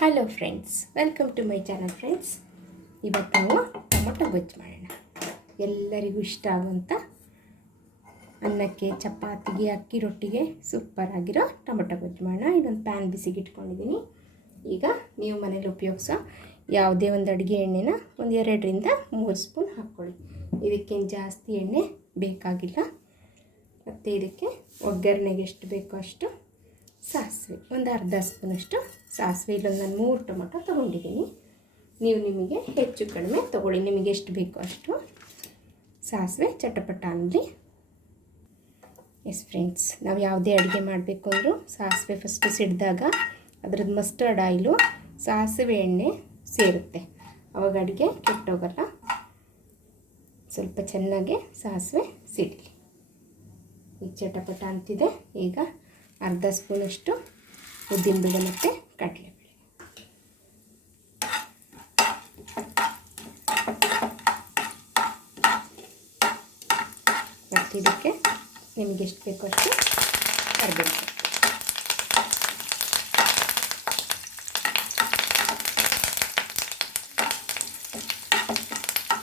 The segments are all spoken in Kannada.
Hello friends, welcome to my channel friends. ಇವತ್ತು ನಾವು ಟೊಮೊಟೊ ಗೊಜ್ಜು ಮಾಡೋಣ. ಎಲ್ಲರಿಗೂ ಇಷ್ಟ ಆಗುವಂಥ ಅನ್ನಕ್ಕೆ, ಚಪಾತಿಗೆ, ಅಕ್ಕಿ ರೊಟ್ಟಿಗೆ ಸೂಪರ್ ಆಗಿರೋ ಟೊಮೊಟೊ ಗೊಜ್ಜು ಮಾಡೋಣ. ಇದೊಂದು ಪ್ಯಾನ್ ಬಿಸಿಗೆ ಇಟ್ಕೊಂಡಿದ್ದೀನಿ. ಈಗ ನೀವು ಮನೇಲಿ ಉಪಯೋಗಿಸೋ ಯಾವುದೇ ಒಂದು ಅಡುಗೆ ಎಣ್ಣೆನ ಒಂದು 2ರಿಂದ 3 ಸ್ಪೂನ್ ಹಾಕ್ಕೊಳ್ಳಿ. ಇದಕ್ಕೇನು ಜಾಸ್ತಿ ಎಣ್ಣೆ ಬೇಕಾಗಿಲ್ಲ. ಮತ್ತು ಇದಕ್ಕೆ ಒಗ್ಗರಣೆಗೆ ಎಷ್ಟು ಬೇಕೋ ಅಷ್ಟು ಸಾಸಿವೆ, ಒಂದು ಅರ್ಧ ಸ್ಪೂನಷ್ಟು ಸಾಸಿವೆ. ಇಲ್ಲೊಂದು ನಾನು 3 ಟೊಮೊಟೊ ತೊಗೊಂಡಿದ್ದೀನಿ. ನೀವು ನಿಮಗೆ ಹೆಚ್ಚು ಕಡಿಮೆ ತೊಗೊಳ್ಳಿ, ನಿಮಗೆ ಎಷ್ಟು ಬೇಕೋ ಅಷ್ಟು ಸಾಸಿವೆ ಚಟಪಟ ಅನ್ನಲಿ. ಎಸ್ ಫ್ರೆಂಡ್ಸ್, ನಾವು ಯಾವುದೇ ಅಡುಗೆ ಮಾಡಬೇಕು ಅಂದರೂ ಸಾಸಿವೆ ಫಸ್ಟು ಸಿಡಿದಾಗ ಅದ್ರದ್ದು ಮಸ್ಟರ್ಡ್ ಆಯಿಲು ಸಾಸಿವೆ ಎಣ್ಣೆ ಸೇರುತ್ತೆ, ಅವಾಗ ಅಡುಗೆ ಕೆಟ್ಟೋಗಲ್ಲ. ಸ್ವಲ್ಪ ಚೆನ್ನಾಗಿ ಸಾಸಿವೆ ಸಿಡಲಿ. ಈಗ ಚಟಪಟ ಅಂತಿದೆ. ಈಗ ಅರ್ಧ ಸ್ಪೂನಷ್ಟು ಉದ್ದಿನಬೇಳೆ ಮತ್ತು ಕಡಲೆಬೇಳೆ. ಮತ್ತು ಇದಕ್ಕೆ ನಿಮಗೆ ಎಷ್ಟು ಬೇಕೋ ಅಷ್ಟು ಕರಿಬೇವು.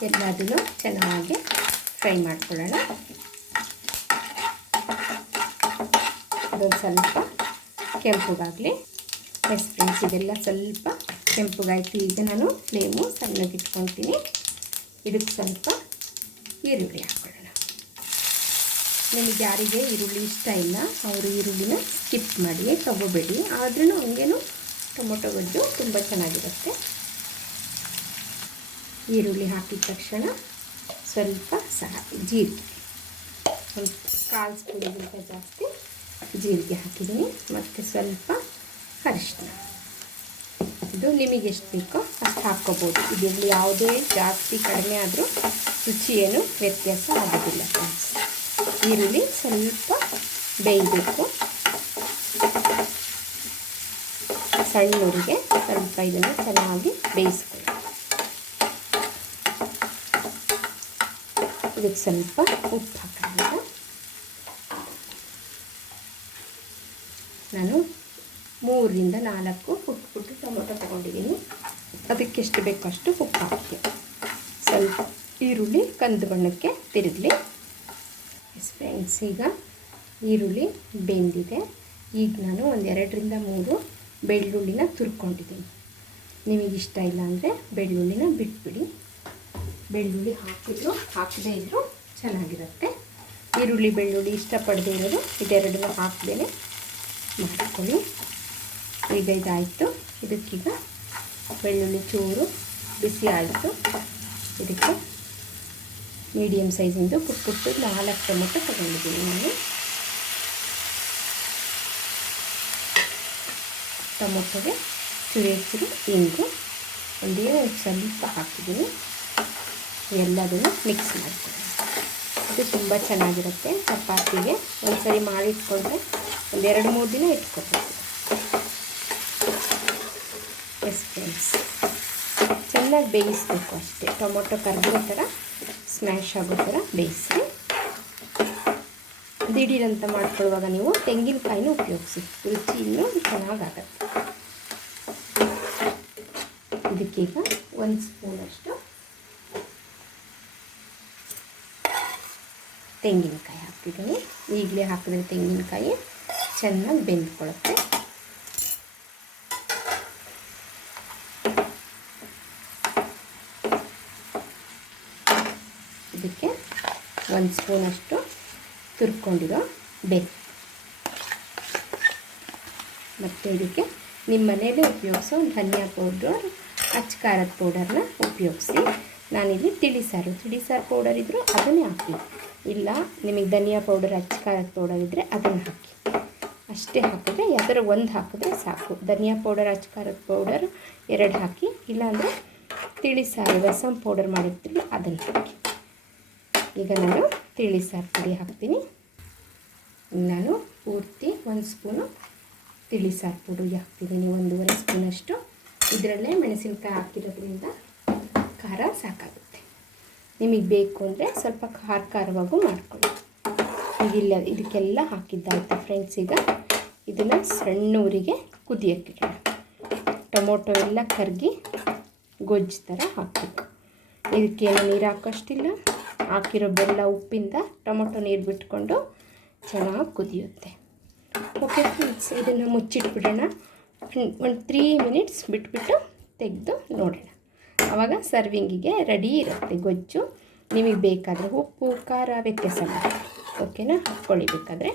ಎಲ್ಲದನ್ನು ಚೆನ್ನಾಗಿ ಫ್ರೈ ಮಾಡ್ಕೊಳ್ಳೋಣ. ಅದೊಂದು ಸ್ವಲ್ಪ ಕೆಂಪುಗಾಗಲಿ. ಎಸ್ ಫ್ರೆಂಡ್ಸ್, ಇದೆಲ್ಲ ಸ್ವಲ್ಪ ಕೆಂಪುಗಾಯ್ತು. ಈಗ ನಾನು ಫ್ಲೇಮು ಸಣ್ಣಗೆ ಇಟ್ಕೊತೀನಿ. ಇದಕ್ಕೆ ಸ್ವಲ್ಪ ಈರುಳ್ಳಿ ಹಾಕ್ಕೊಳ್ಳೋಣ. ನಿಮಗೆ ಯಾರಿಗೆ ಈರುಳ್ಳಿ ಇಷ್ಟ ಇಲ್ಲ ಅವರು ಈರುಳ್ಳಿನ ಸ್ಕಿಪ್ ಮಾಡಿ, ತೊಗೋಬೇಡಿ. ಆದ್ರೂ ಹಂಗೇನು ಟೊಮೊಟೊ ಗೊಜ್ಜು ತುಂಬ ಚೆನ್ನಾಗಿರುತ್ತೆ. ಈರುಳ್ಳಿ ಹಾಕಿದ ತಕ್ಷಣ ಸ್ವಲ್ಪ ಜೀರಿಗೆ, ಒಂದು 1/4 ಸ್ಪೂನ್ಗಿಂತ ಜಾಸ್ತಿ ಜೀರಿಗೆ ಹಾಕಿದ್ದೀನಿ. ಮತ್ತು ಸ್ವಲ್ಪ ಅರಿಶಿನ. ಇದು ನಿಮಗೆ ಎಷ್ಟು ಬೇಕೋ ಅಷ್ಟು ಹಾಕ್ಕೋಬೋದು. ಇದರಲ್ಲಿ ಯಾವುದೇ ಜಾಸ್ತಿ ಕಡಿಮೆ ಆದರೂ ರುಚಿ ಏನು ವ್ಯತ್ಯಾಸ ಆಗೋದಿಲ್ಲ ಫ್ರೆಂಡ್ಸ್. ಈರುಳ್ಳಿ ಸ್ವಲ್ಪ ಬೇಯಬೇಕು. ಸಣ್ಣ ಉರಿಗೆ ಸ್ವಲ್ಪ ಇದನ್ನು ಚೆನ್ನಾಗಿ ಬೇಯಿಸ್ಕೊಳ್ಳಿ. ಇದಕ್ಕೆ ಸ್ವಲ್ಪ ಉಪ್ಪು ಹಾಕೋಣ. ನಾನು 3ರಿಂದ 4 ಪುಟ್ಟು ಟೊಮೊಟೊ ತೊಗೊಂಡಿದ್ದೀನಿ. ಅದಕ್ಕೆ ಎಷ್ಟು ಬೇಕೋ ಅಷ್ಟು ಉಪ್ಪು ಹಾಕ್ತೀನಿ. ಸ್ವಲ್ಪ ಈರುಳ್ಳಿ ಕಂದು ಬಣ್ಣಕ್ಕೆ ತಿರುಗಲಿ. ಎಸ್ ಫ್ರೆಂಡ್ಸ್, ಈಗ ಈರುಳ್ಳಿ ಬೆಂದಿದೆ. ಈಗ ನಾನು ಒಂದು 2ರಿಂದ 3 ಬೆಳ್ಳುಳ್ಳಿನ ತುರ್ಕೊಂಡಿದ್ದೀನಿ. ನಿಮಗಿಷ್ಟ ಇಲ್ಲ ಅಂದರೆ ಬೆಳ್ಳುಳ್ಳಿನ ಬಿಟ್ಬಿಡಿ. ಬೆಳ್ಳುಳ್ಳಿ ಹಾಕಿದ್ರು ಹಾಕದೇ ಇದ್ದರೂ ಚೆನ್ನಾಗಿರುತ್ತೆ. ಈರುಳ್ಳಿ ಬೆಳ್ಳುಳ್ಳಿ ಇಷ್ಟಪಡದೇ ಇರೋದು ಇದೆರಡನ್ನೂ ಹಾಕದೇನೆ ಮಾಡ್ಕೊಳ್ಳಿ. ಈಗ ಇದಾಯಿತು. ಇದಕ್ಕೀಗ ಬೆಳ್ಳುಳ್ಳಿ ಚೂರು ಬಿಸಿ ಆಯಿತು. ಇದಕ್ಕೆ ಮೀಡಿಯಮ್ ಸೈಜಿಂದು ಪುಟ್ಟು 4 ಟೊಮೆಟೊ ತೊಗೊಂಡಿದ್ದೀನಿ ನಾನು. ಟೊಮೊಟೊಗೆ ಚೂರು ಇಂಗು ಒಂದು ಸ್ವಲ್ಪ ಹಾಕಿದ್ದೀನಿ. ಎಲ್ಲದನ್ನು ಮಿಕ್ಸ್ ಮಾಡ್ತೀನಿ. ಇದು ತುಂಬ ಚೆನ್ನಾಗಿರುತ್ತೆ. ಚಪಾತಿಗೆ ಒಂದ್ಸರಿ ಮಾಡಿಟ್ಕೊಂಡ್ರೆ ಒಂದು 2-3 ದಿನ ಇಟ್ಕೊಬೇಕು. ಎಸ್ ಫ್ರೆಂಡ್ಸ್, ಚೆನ್ನಾಗಿ ಬೇಯಿಸಬೇಕು ಅಷ್ಟೇ. ಟೊಮೊಟೊ ಕರಗಿರೋ ಥರ, ಸ್ಮ್ಯಾಶ್ ಆಗೋ ಥರ ಬೇಯಿಸಿ. ದಿಢೀರಂತ ಮಾಡ್ಕೊಳ್ಳುವಾಗ ನೀವು ತೆಂಗಿನಕಾಯಿನೂ ಉಪಯೋಗಿಸಿ, ರುಚಿ ಇನ್ನೂ ಚೆನ್ನಾಗಾಗತ್ತೆ. ಇದಕ್ಕೀಗ 1 ಸ್ಪೂನಷ್ಟು ತೆಂಗಿನಕಾಯಿ ಹಾಕ್ತಿದ್ದೀನಿ. ಈಗಲೇ ಹಾಕಿದ್ರೆ ತೆಂಗಿನಕಾಯಿ ಚೆನ್ನಾಗಿ ಬೆಂದ್ಕೊಳ್ಳುತ್ತೆ. ಇದಕ್ಕೆ 1 ಸ್ಪೂನಷ್ಟು ತುರ್ಕೊಂಡಿರೋ ಬೆಲ್ಲ. ಮತ್ತು ಇದಕ್ಕೆ ನಿಮ್ಮ ಮನೇಲಿ ಉಪಯೋಗಿಸೋ ಧನಿಯಾ ಪೌಡರ್, ಅಚ್ಚ ಖಾರದ ಪೌಡರ್ನ ಉಪಯೋಗಿಸಿ. ನಾನಿಲ್ಲಿ ತಿಳಿ ಸಾರು ಪೌಡರ್ ಇದ್ದರೂ ಅದನ್ನೇ ಹಾಕಿ. ಇಲ್ಲ ನಿಮಗೆ ಧನಿಯಾ ಪೌಡರ್, ಅಚ್ಚ ಖಾರದ ಪೌಡರ್ ಇದ್ದರೆ ಅದನ್ನು ಹಾಕಿ. ಅಷ್ಟೇ ಹಾಕಿದ್ರೆ ಯಾವ್ದಾರು ಒಂದು ಹಾಕಿದ್ರೆ ಸಾಕು. ಧನಿಯಾ ಪೌಡರ್, ಅಚ್ಚ ಖಾರದ ಪೌಡರ್ 2 ಹಾಕಿ. ಇಲ್ಲಾಂದರೆ ತಿಳಿ ಸಾರು ರಸಮ್ ಪೌಡರ್ ಮಾಡಿರ್ತೀವಿ ಅದನ್ನು ಹಾಕಿ. ಈಗ ನಾನು ತಿಳಿ ಸಾರು ಪುಡಿ ಹಾಕ್ತೀನಿ. ನಾನು ಪೂರ್ತಿ 1 ಸ್ಪೂನು ತಿಳಿ ಸಾರು ಪುಡಿ ಹಾಕ್ತಿದ್ದೀನಿ. 1.5 ಸ್ಪೂನಷ್ಟು. ಇದರಲ್ಲೇ ಮೆಣಸಿನಕಾಯಿ ಹಾಕಿರೋದ್ರಿಂದ ಖಾರ ಸಾಕಾಗುತ್ತೆ. ನಿಮಗೆ ಬೇಕು ಅಂದರೆ ಸ್ವಲ್ಪ ಖಾರವಾಗೂ ಮಾಡ್ಕೊಳ್ಳಿ. ಈಗಿಲ್ಲ ಇದಕ್ಕೆಲ್ಲ ಹಾಕಿದ್ದಾಯ್ತು ಫ್ರೆಂಡ್ಸ್. ಈಗ ಇದನ್ನು ಸಣ್ಣ ಉರಿಗೆ ಕುದಿಯೋಕ್ಕಿಡೋಣ. ಟೊಮೊಟೊ ಎಲ್ಲ ಕರಗಿ ಗೊಜ್ಜು ಥರ ಹಾಕಬೇಕು. ಇದಕ್ಕೇನು ನೀರು ಹಾಕೋಷ್ಟಿಲ್ಲ. ಹಾಕಿರೋ ಬೆಲ್ಲ ಉಪ್ಪಿಂದ ಟೊಮೊಟೊ ನೀರು ಬಿಟ್ಕೊಂಡು ಚೆನ್ನಾಗಿ ಕುದಿಯುತ್ತೆ. ಓಕೆ ಫ್ರೆಂಡ್ಸ್, ಇದನ್ನು ಮುಚ್ಚಿಟ್ಬಿಡೋಣ. ಒಂದು 3 ಮಿನಿಟ್ಸ್ ಬಿಟ್ಬಿಟ್ಟು ತೆಗೆದು ನೋಡೋಣ. ಆವಾಗ ಸರ್ವಿಂಗಿಗೆ ರೆಡಿ ಇರುತ್ತೆ ಗೊಜ್ಜು. ನಿಮಗೆ ಬೇಕಾದರೆ ಉಪ್ಪು ಖಾರ ವ್ಯತ್ಯಾಸ ಮಾಡಿ, ಓಕೆನಾ, ಹಾಕ್ಕೊಳ್ಳಿ ಬೇಕಾದರೆ.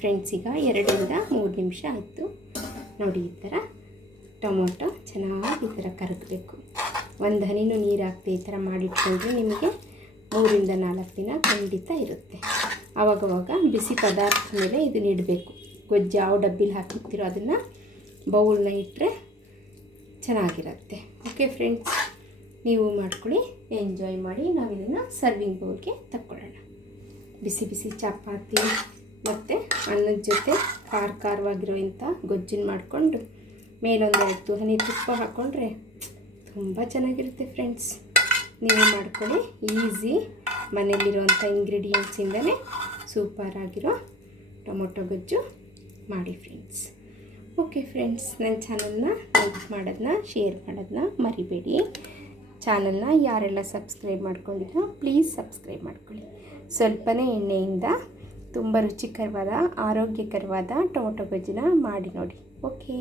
ಫ್ರೆಂಡ್ಸ್ ಈಗ 2ರಿಂದ 3 ನಿಮಿಷ ಆಯಿತು ನೋಡಿ. ಈ ಥರ ಟೊಮೊಟೊ ಚೆನ್ನಾಗಿ ಈ ಥರ ಕರಗಬೇಕು. ಒಂದು ಹನಿನೂ ನೀರು ಹಾಕ್ತೆ ಈ ಥರ ಮಾಡಿಟ್ಕೊಂಡ್ರೆ ನಿಮಗೆ 3ರಿಂದ 4 ದಿನ ಖಂಡಿತ ಇರುತ್ತೆ. ಆವಾಗವಾಗ ಬಿಸಿ ಪದಾರ್ಥದ ಮೇಲೆ ಇದನ್ನ ಇಡಬೇಕು. ಗೊಜ್ಜು ಯಾವ ಡಬ್ಬಿಲಿ ಹಾಕಿರ್ತೀರೋ ಅದನ್ನು ಬೌಲ್ನ ಇಟ್ಟರೆ ಚೆನ್ನಾಗಿರುತ್ತೆ. ಓಕೆ ಫ್ರೆಂಡ್ಸ್, ನೀವು ಮಾಡ್ಕೊಳ್ಳಿ, ಎಂಜಾಯ್ ಮಾಡಿ. ನಾವು ಇದನ್ನು ಸರ್ವಿಂಗ್ ಬೌಲ್ಗೆ ತಕ್ಕೊಳ್ಳೋಣ. ಬಿಸಿ ಬಿಸಿ ಚಪಾತಿ ಮತ್ತು ಅನ್ನದ ಜೊತೆ ಖಾರವಾಗಿರೋ ಇಂಥ ಗೊಜ್ಜನ್ನು ಮಾಡಿಕೊಂಡು ಮೇಲೊಂದು 2 ಹನಿ ತುಪ್ಪ ಹಾಕ್ಕೊಂಡ್ರೆ ತುಂಬ ಚೆನ್ನಾಗಿರುತ್ತೆ ಫ್ರೆಂಡ್ಸ್. ನೀವು ಮಾಡ್ಕೊಳ್ಳಿ. ಈಸಿ, ಮನೆಯಲ್ಲಿರುವಂಥ ಇಂಗ್ರೀಡಿಯೆಂಟ್ಸಿಂದಲೇ ಸೂಪರಾಗಿರೋ ಟೊಮೊಟೊ ಗೊಜ್ಜು ಮಾಡಿ ಫ್ರೆಂಡ್ಸ್. ಓಕೆ ಫ್ರೆಂಡ್ಸ್, ನನ್ನ ಚಾನಲ್ನ ಲೈಕ್ ಮಾಡೋದನ್ನ, ಶೇರ್ ಮಾಡೋದನ್ನ ಮರಿಬೇಡಿ. ಚಾನಲ್ನ ಯಾರೆಲ್ಲ ಸಬ್ಸ್ಕ್ರೈಬ್ ಮಾಡ್ಕೊಂಡಿರೋ ಪ್ಲೀಸ್ ಸಬ್ಸ್ಕ್ರೈಬ್ ಮಾಡ್ಕೊಳ್ಳಿ. ಸ್ವಲ್ಪನೇ ಎಣ್ಣೆಯಿಂದ ತುಂಬ ರುಚಿಕರವಾದ ಆರೋಗ್ಯಕರವಾದ ಟೊಮೊಟೊ ಗೊಜ್ಜನ್ನ ಮಾಡಿ ನೋಡಿ. Okay,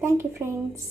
thank you friends.